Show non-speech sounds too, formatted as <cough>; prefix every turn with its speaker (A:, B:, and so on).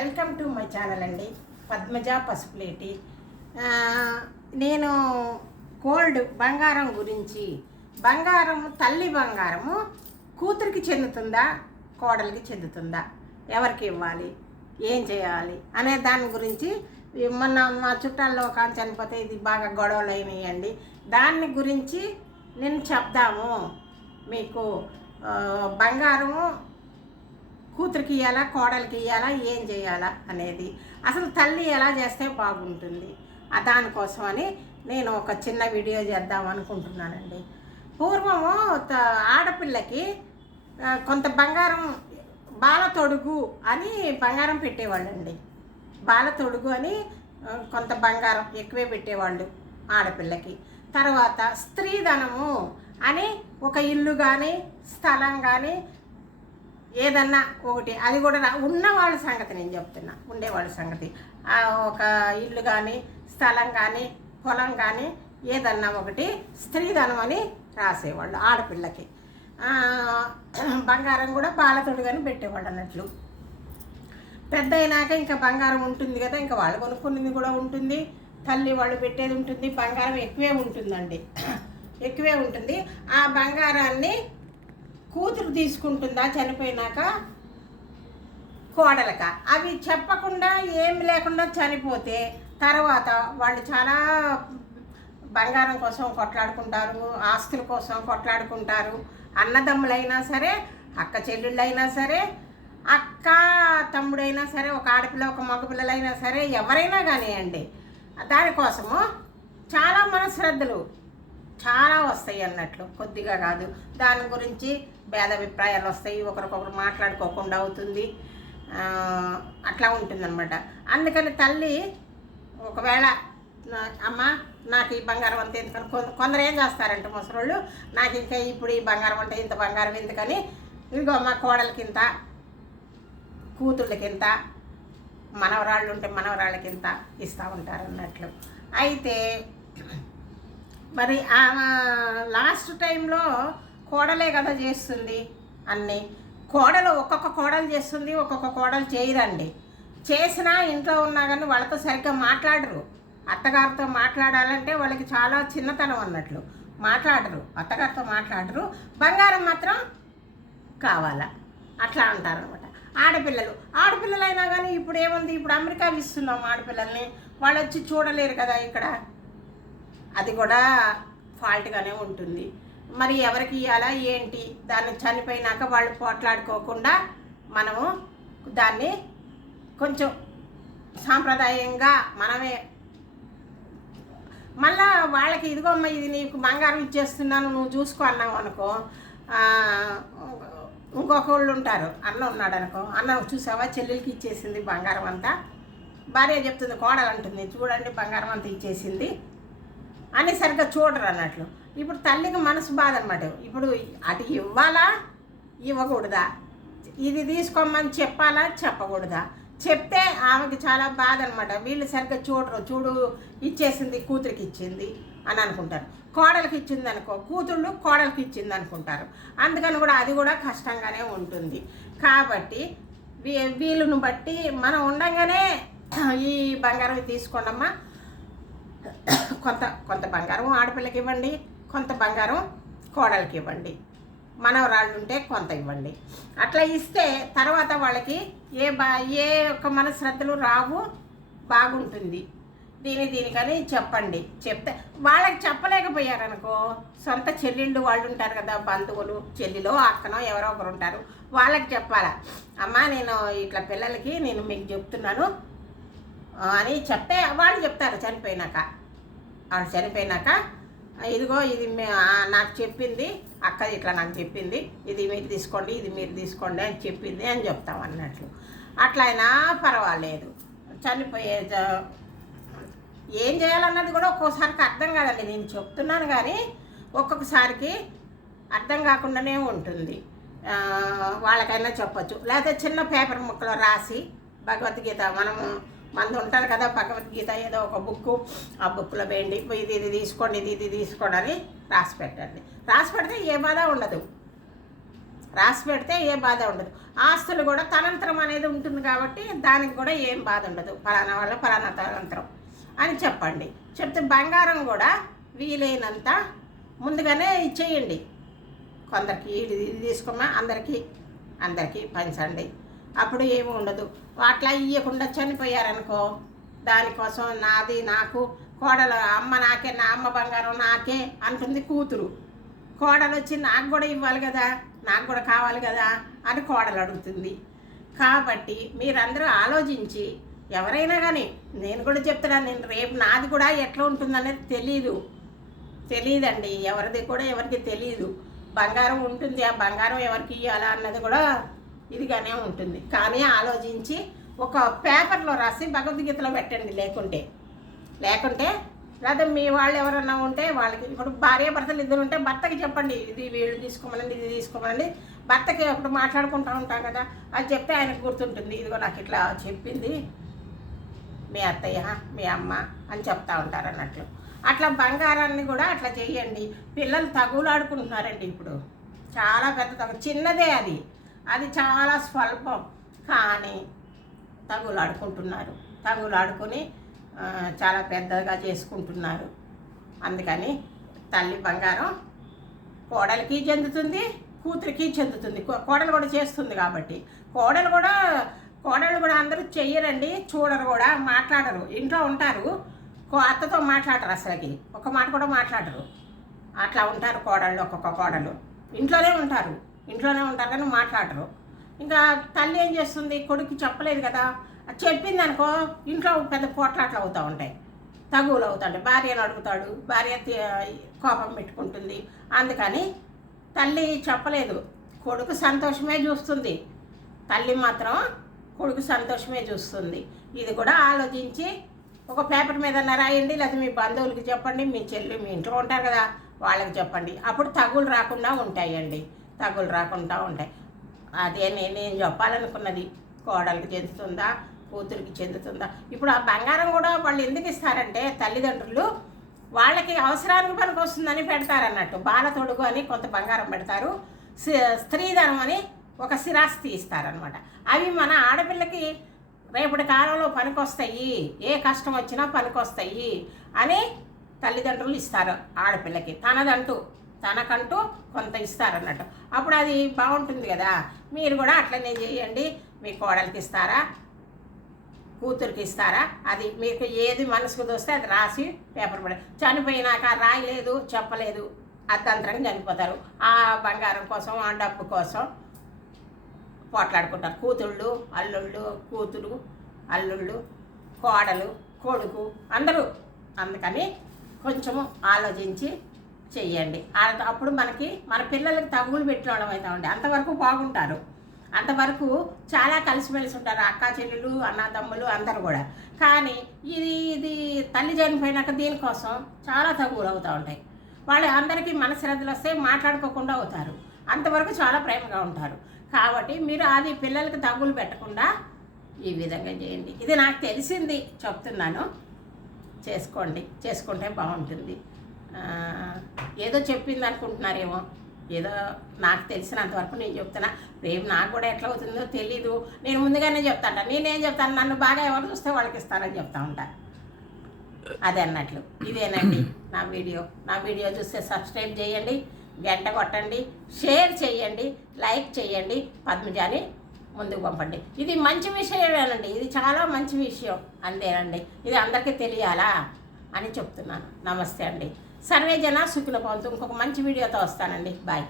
A: Welcome to my channel అండి. పద్మజ పసుపులేటి నేను gold బంగారం గురించి బంగారం తల్లి బంగారము కూతురికి చెందుతుందా కోడలికి చెందుతుందా ఎవరికి ఇవ్వాలి ఏం చేయాలి అనే దాని గురించి మొన్న మా చుట్టాల్లో ఒక చనిపోతే ఇది బాగా గొడవలు అయినాయండి. దాన్ని గురించి నేను చెప్దాము. మీకు బంగారము కూతురికి ఇవ్వాలా కోడలికి ఇవ్వాలా ఏం చేయాలా అనేది. అసలు తల్లి ఎలా చేస్తే బాగుంటుంది? దానికోసమని నేను ఒక చిన్న వీడియో చేద్దాం అనుకుంటున్నానండి. పూర్వము త- ఆడపిల్లకి కొంత బంగారం బాల తొడుగు అని బంగారం పెట్టేవాళ్ళండి. బాల తొడుగు అని కొంత బంగారం ఎక్కువే పెట్టేవాళ్ళు ఆడపిల్లకి. తర్వాత స్త్రీధనము అని ఒక ఇల్లు కానీ స్థలం కానీ ఏదన్నా ఒకటి అది కూడా ఉన్నవాళ్ళ ఉన్న వాళ్ళ సంగతి నేను చెప్తున్నా. ఉండేవాళ్ళ సంగతి. ఒక ఇల్లు కానీ స్థలం కానీ పొలం కానీ ఏదన్నా ఒకటి స్త్రీధనం అని రాసేవాళ్ళు ఆడపిల్లకి. బంగారం కూడా బాలతోడు కానీ పెట్టేవాళ్ళు అన్నట్లు. పెద్ద అయినాక ఇంకా బంగారం ఉంటుంది కదా ఇంకా వాళ్ళు కొనుక్కున్నది కూడా ఉంటుంది. తల్లి వాళ్ళు పెట్టేది ఉంటుంది. బంగారం ఎక్కువే ఉంటుందండి. <coughs> ఎక్కువే ఉంటుంది. ఆ బంగారాన్ని కూతురు తీసుకుంటుందా చనిపోయినాక? కోడలక. అవి చెప్పకుండా ఏం లేకుండా చనిపోతే తర్వాత వాళ్ళు చాలా బంగారం కోసం కొట్లాడుకుంటారు ఆస్తుల కోసం కొట్లాడుకుంటారు. అన్నదమ్ములైనా సరే అక్క చెల్లెళ్ళైనా సరే అక్క తమ్ముడైనా సరే ఒక ఆడపిల్ల ఒక మగపిల్లలైనా సరే ఎవరైనా కానివ్వండి దానికోసము చాలా మనశ్రద్ధలు. చాలా వస్తాయి అన్నట్లు కొద్దిగా కాదు. దాని గురించి భేదాభిప్రాయాలు వస్తాయి. ఒకరికొకరు మాట్లాడుకోకుండా అవుతుంది. అట్లా ఉంటుందన్నమాట. అందుకని తల్లి ఒకవేళ అమ్మ నాకు ఈ బంగారం అంతా ఎందుకని కొందరు ఏం చేస్తారంటే ముసలోళ్ళు నాకు ఇంకా ఇప్పుడు ఈ బంగారం అంటే ఇంత బంగారం ఎందుకని ఇదిగో అమ్మ కోడలకింత కూతుళ్ళకింత మనవరాళ్ళు ఉంటే మనవరాళ్ళకింత ఇస్తూ ఉంటారు అన్నట్లు అయితే మరి ఆమె లాస్ట్ టైంలో కోడలే కదా చేస్తుంది అన్నీ. కోడలు ఒక్కొక్క కోడలు చేస్తుంది ఒక్కొక్క కోడలు చేయరండి చేసినా ఇంట్లో ఉన్నా కానీ వాళ్ళతో సరిగ్గా మాట్లాడరు. అత్తగారితో మాట్లాడాలంటే వాళ్ళకి చాలా చిన్నతనం అన్నట్లు. మాట్లాడరు అత్తగారితో మాట్లాడరు. బంగారం మాత్రం కావాలా? అట్లా అంటారు అనమాట ఆడపిల్లలు ఆడపిల్లలైనా కానీ ఇప్పుడు ఏముంది? ఇప్పుడు అమెరికా ఇస్తున్నాం ఆడపిల్లల్ని. వాళ్ళు వచ్చి చూడలేరు కదా ఇక్కడ. అది కూడా ఫాల్ట్గానే ఉంటుంది. మరి ఎవరికి ఇవ్వాలా ఏంటి? దాన్ని చనిపోయినాక వాళ్ళు పోట్లాడుకోకుండా మనము దాన్ని కొంచెం సాంప్రదాయంగా మనమే మళ్ళా వాళ్ళకి ఇదిగో అమ్మ ఇది నీకు బంగారం ఇచ్చేస్తున్నాను నువ్వు చూసుకో అన్నావు అనుకో ఇంకొకళ్ళు ఉంటారు. అన్న ఉన్నాడు అనుకో అన్న చూసావా? చెల్లెలకి ఇచ్చేసింది బంగారం అంతా. భార్య చెప్తుంది కోడలు అంటుంది చూడండి బంగారం అంతా ఇచ్చేసింది. అని సరిగ్గా చూడరు అన్నట్లు. ఇప్పుడు తల్లికి మనసు బాధ అనమాట ఇప్పుడు అటు ఇవ్వాలా? ఇవ్వకూడదా? ఇది తీసుకోమని చెప్పాలా? చెప్పకూడదా? చెప్తే ఆమెకి చాలా బాధ అనమాట వీళ్ళు సరిగ్గా చూడరు. చూడు ఇచ్చేసింది కూతురికి ఇచ్చింది అని అనుకుంటారు. కోడలికి ఇచ్చింది అనుకో కూతుళ్ళు కోడలికి ఇచ్చింది అనుకుంటారు. అందుకని కూడా అది కూడా కష్టంగానే ఉంటుంది. కాబట్టి వీ వీళ్ళను బట్టి మనం ఉండగానే ఈ బంగారం తీసుకోండమ్మా. కొంత కొంత బంగారం ఆడపిల్లకి ఇవ్వండి కొంత బంగారం కోడలకి ఇవ్వండి. మనవరాళ్ళు ఉంటే కొంత ఇవ్వండి. అట్లా ఇస్తే తర్వాత వాళ్ళకి ఏ బా ఏ ఒక్క మనశ్రద్ధలు రావు బాగుంటుంది. దీని దీనికని చెప్పండి. చెప్తే వాళ్ళకి చెప్పలేకపోయారనుకో సొంత చెల్లెళ్ళు వాళ్ళు ఉంటారు కదా బంధువులు చెల్లిలో అక్కనో ఎవరో ఒకరు ఉంటారు వాళ్ళకి చెప్పాలా అమ్మా నేను ఇట్లా పిల్లలకి నేను మీకు చెప్తున్నాను. అని చెప్తే వాళ్ళు చెప్తారు చనిపోయినాక. ఆయన చనిపోయినాక ఇదిగో ఇది నాకు చెప్పింది అక్క ఇట్లా నాకు చెప్పింది ఇది మీరు తీసుకోండి ఇది మీరు తీసుకోండి అని చెప్పింది అని చెప్తాం అన్నట్లు. అట్లయినా పర్వాలేదు. చనిపోయే జ- ఏం చేయాలన్నది కూడా ఒక్కోసారికి అర్థం కాదండి. నేను చెప్తున్నాను కానీ ఒక్కొక్కసారికి అర్థం కాకుండానే ఉంటుంది. వాళ్ళకైనా చెప్పొచ్చు. లేకపోతే చిన్న పేపర్ ముక్కలో రాసి భగవద్గీత మనము మంది ఉంటుంది కదా భగవద్గీత ఏదో ఒక బుక్ ఆ బుక్లో వేయండి ఇది ఇది తీసుకోండి ఇది ఇది తీసుకోండి అని రాసి పెట్టండి. రాసి పెడితే ఏ బాధ ఉండదు. రాసి పెడితే ఏ బాధ ఉండదు. ఆస్తులు కూడా తనంతరం అనేది ఉంటుంది కాబట్టి దానికి కూడా ఏం బాధ ఉండదు. ఫలానా వాళ్ళ ఫలానా తనంతరం అని చెప్పండి. చెప్తే బంగారం కూడా వీలైనంత ముందుగానే ఇచ్చేయండి. కొందరికి ఇది ఇది తీసుకోమా అందరికీ అందరికీ పంచండి. అప్పుడు ఏమి ఉండదు. అట్లా ఇవ్వకుండా చనిపోయారనుకో దానికోసం నాది నాకు కోడలు అమ్మ నాకే నా అమ్మ బంగారం నాకే అంటుంది కూతురు. కోడలు వచ్చి నాకు కూడా ఇవ్వాలి కదా నాకు కూడా కావాలి కదా అని కోడలు అడుగుతుంది. కాబట్టి మీరందరూ ఆలోచించి ఎవరైనా కానీ నేను కూడా చెప్తున్నాను నేను రేపు నాది కూడా ఎట్లా ఉంటుందనేది తెలీదు. తెలియదండి ఎవరిది కూడా ఎవరికి తెలియదు బంగారం ఉంటుంది ఆ బంగారం ఎవరికి ఇవ్వాలా అన్నది కూడా ఇదిగానే ఉంటుంది. కానీ ఆలోచించి ఒక పేపర్లో రాసి భగవద్గీతలో పెట్టండి లేకుంటే. లేకుంటే లేదా మీ వాళ్ళు ఎవరన్నా ఉంటే వాళ్ళకి ఇప్పుడు భార్య భర్తలు ఇద్దరు ఉంటే భర్తకి చెప్పండి ఇది వీళ్ళు తీసుకోమనండి ఇది తీసుకోమనండి. భర్తకి అప్పుడు మాట్లాడుకుంటూ ఉంటాం కదా అది చెప్తే ఆయనకు గుర్తుంటుంది ఇదిగో నాకు ఇట్లా చెప్పింది మీ అత్తయ్య మీ అమ్మ అని చెప్తా ఉంటారు అన్నట్లు. అట్లా బంగారాన్ని కూడా అట్లా చేయండి. పిల్లలు తగులాడుకుంటున్నారండి ఇప్పుడు. చాలా పెద్ద తగు చిన్నదే అది. అది చాలా స్వల్పం. కానీ తగులాడుకుంటున్నారు. తగులాడుకొని చాలా పెద్దగా చేసుకుంటున్నారు. అందుకని తల్లి బంగారం కోడలికి చెందుతుంది కూతురికి చెందుతుంది. కో- కోడలు కూడా చేస్తుంది కాబట్టి. కోడలు కూడా కోడలు కూడా అందరూ చెయ్యరండి చూడరు కూడా మాట్లాడరు. ఇంట్లో ఉంటారు కో- అత్తతో మాట్లాడరు అసలుకి. ఒక మాట కూడా మాట్లాడరు. అట్లా ఉంటారు కోడళ్ళు ఒక్కొక్క కోడలు. ఇంట్లోనే ఉంటారు. ఇంట్లోనే ఉంటారు కానీ మాట్లాడరు. ఇంకా తల్లి ఏం చేస్తుంది? కొడుకు చెప్పలేదు కదా. చెప్పింది అనుకో ఇంట్లో పెద్ద పోట్లాట్లు అవుతూ ఉంటాయి. తగువులు అవుతాడు భార్యను అడుగుతాడు. భార్య కోపం పెట్టుకుంటుంది. అందుకని తల్లి చెప్పలేదు. కొడుకు సంతోషమే చూస్తుంది. తల్లి మాత్రం కొడుకు సంతోషమే చూస్తుంది. ఇది కూడా ఆలోచించి ఒక పేపర్ మీద రాయండి లేదా మీ బంధువులకి చెప్పండి మీ చెల్లి మీ ఇంట్లో ఉంటారు కదా వాళ్ళకి చెప్పండి. అప్పుడు తగులు రాకుండా ఉంటాయండి. తగులు రాకుండా ఉంటాయి. అదే నేను నేను చెప్పాలనుకున్నది కోడలికి చెందుతుందా కూతురికి చెందుతుందా? ఇప్పుడు ఆ బంగారం కూడా వాళ్ళు ఎందుకు ఇస్తారంటే తల్లిదండ్రులు వాళ్ళకి అవసరానికి పనికి వస్తుందని పెడతారన్నట్టు. బాల తొడుగు అని కొంత బంగారం పెడతారు. స్త్రీధనం అని ఒక స్థిరాస్తి ఇస్తారనమాట అవి మన ఆడపిల్లకి రేపటి కాలంలో పనికొస్తాయి. ఏ కష్టం వచ్చినా పనికొస్తాయి అని తల్లిదండ్రులు ఇస్తారు ఆడపిల్లకి. తనదంటూ తనకంటూ కొంత ఇస్తారన్నట్టు. అప్పుడు అది బాగుంటుంది కదా. మీరు కూడా అట్లనే చేయండి. మీ కోడలికి ఇస్తారా? కూతురికి ఇస్తారా? అది మీకు ఏది మనసుకు దోస్తే అది రాసి పేపర్ పడి చనిపోయినాక రాయలేదు చెప్పలేదు. అర్ధంతరంగా చనిపోతారు. ఆ బంగారం కోసం ఆ డబ్బు కోసం పోట్లాడుకుంటారు. కూతుళ్ళు అల్లుళ్ళు కూతురు అల్లుళ్ళు కోడలు కొడుకు అందరూ. అందుకని కొంచెము ఆలోచించి చెయ్యండి. అప్పుడు మనకి మన పిల్లలకి తగులు పెట్టడం అవుతామండి. అంతవరకు బాగుంటారు. అంతవరకు చాలా కలిసిమెలిసి ఉంటారు అక్క చెల్లెలు అన్నదమ్ములు అందరు కూడా. కానీ ఇది ఇది తల్లి చనిపోయినాక దీనికోసం చాలా తగులు అవుతూ ఉంటాయి. వాళ్ళు అందరికీ మనశ్రద్ధలు వస్తే మాట్లాడుకోకుండా అవుతారు. అంతవరకు చాలా ప్రేమగా ఉంటారు. కాబట్టి మీరు అది పిల్లలకి తగులు పెట్టకుండా ఈ విధంగా చేయండి. ఇది నాకు తెలిసింది చెప్తున్నాను. చేసుకోండి. చేసుకుంటే బాగుంటుంది. ఏదో చెప్పింది అనుకుంటున్నారేమో. ఏదో నాకు తెలిసినంత వరకు నేను చెప్తున్నా. రేపు నాకు కూడా ఎట్లా అవుతుందో తెలీదు. నేను ముందుగానే చెప్తాను నేనేం చెప్తాను? నన్ను బాగా ఎవరు చూస్తే వాళ్ళకి ఇస్తానని చెప్తా ఉంటా. అదే అన్నట్లు. ఇదేనండి <clears throat> నా వీడియో. నా వీడియో చూస్తే సబ్స్క్రైబ్ చేయండి గంట కొట్టండి షేర్ చేయండి లైక్ చేయండి పద్మజాని ముందుకు పంపండి. ఇది మంచి విషయమేనండి. ఇది చాలా మంచి విషయం. అంతేనండి. ఇది అందరికీ తెలియాలా అని చెప్తున్నాను. నమస్తే అండి. సర్వే జన సుఖిన పవంతు ఇంకొక మంచి వీడియోతో వస్తానండి. బాయ్.